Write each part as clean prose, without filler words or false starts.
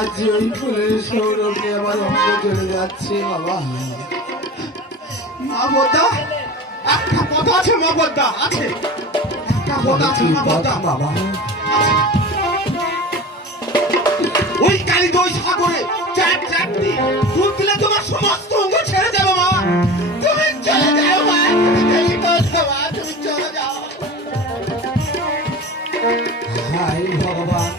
আজ ওই ফুলের সৌরভ নিয়ে আমার অঙ্গ চলে যাচ্ছে বাবা। মা বোধা একটা কথা আছে, মা বোধা আছে একটা কথা আছে, মা বোধা বাবা। ওই কালী দই সাগরে চারটি দুধ দিলে তোমার সমস্ত অঙ্গ ছেড়ে যাবে মা। তুমি চলে যাও মা, তুমি চলে যাও। হায় ভগবান,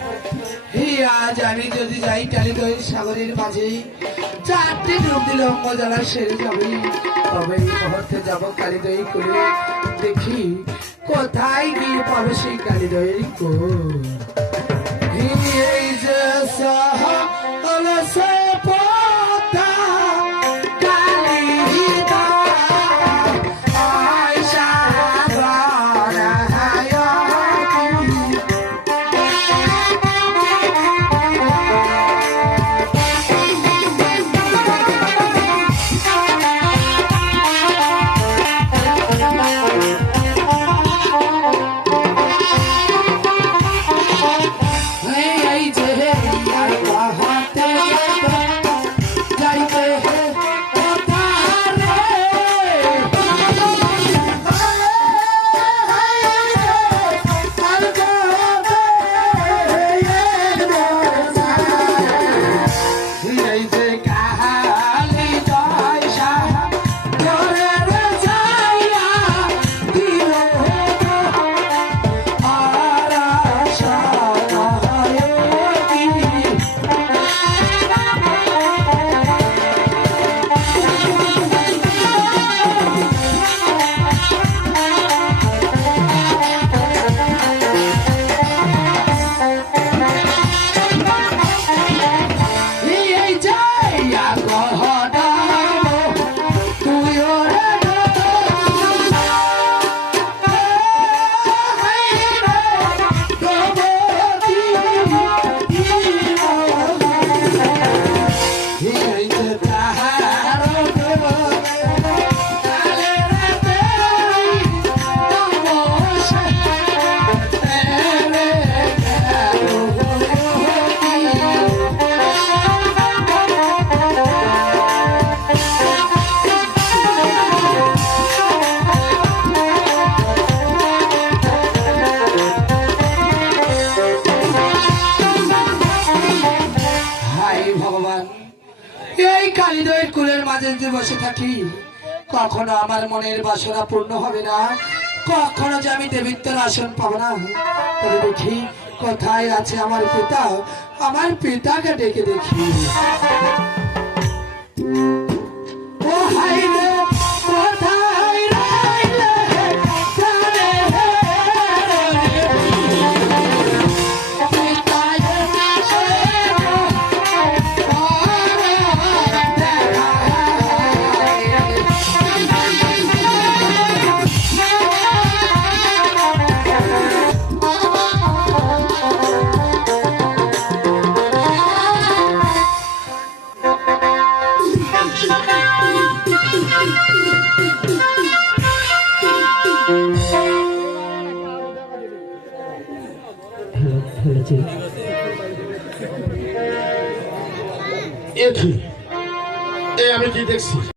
আজ আমি যদি যাই কালিদয় সাগরের মাঝে চারটি ডুব দিলে অঙ্গ জ্বালা সেরে যাবে, তবে এই মুহূর্তে যাবো কালিদয় করে দেখি কোথায় গিয়ে পাবে সেই কালিদয়ের কোল। এই যে সহলসে পথা কালিদয়ের কুলের মাঝে যে বসে থাকি, কখনো আমার মনের বাসনা পূর্ণ হবে না, কখনো যে আমি দেবিত্বের আসন পাবো না। তবে দেখি কোথায় আছে আমার পিতা, আমার পিতাকে ডেকে দেখি। ও হাই রে কোথায় রইলে জানে আমি কি দেখছি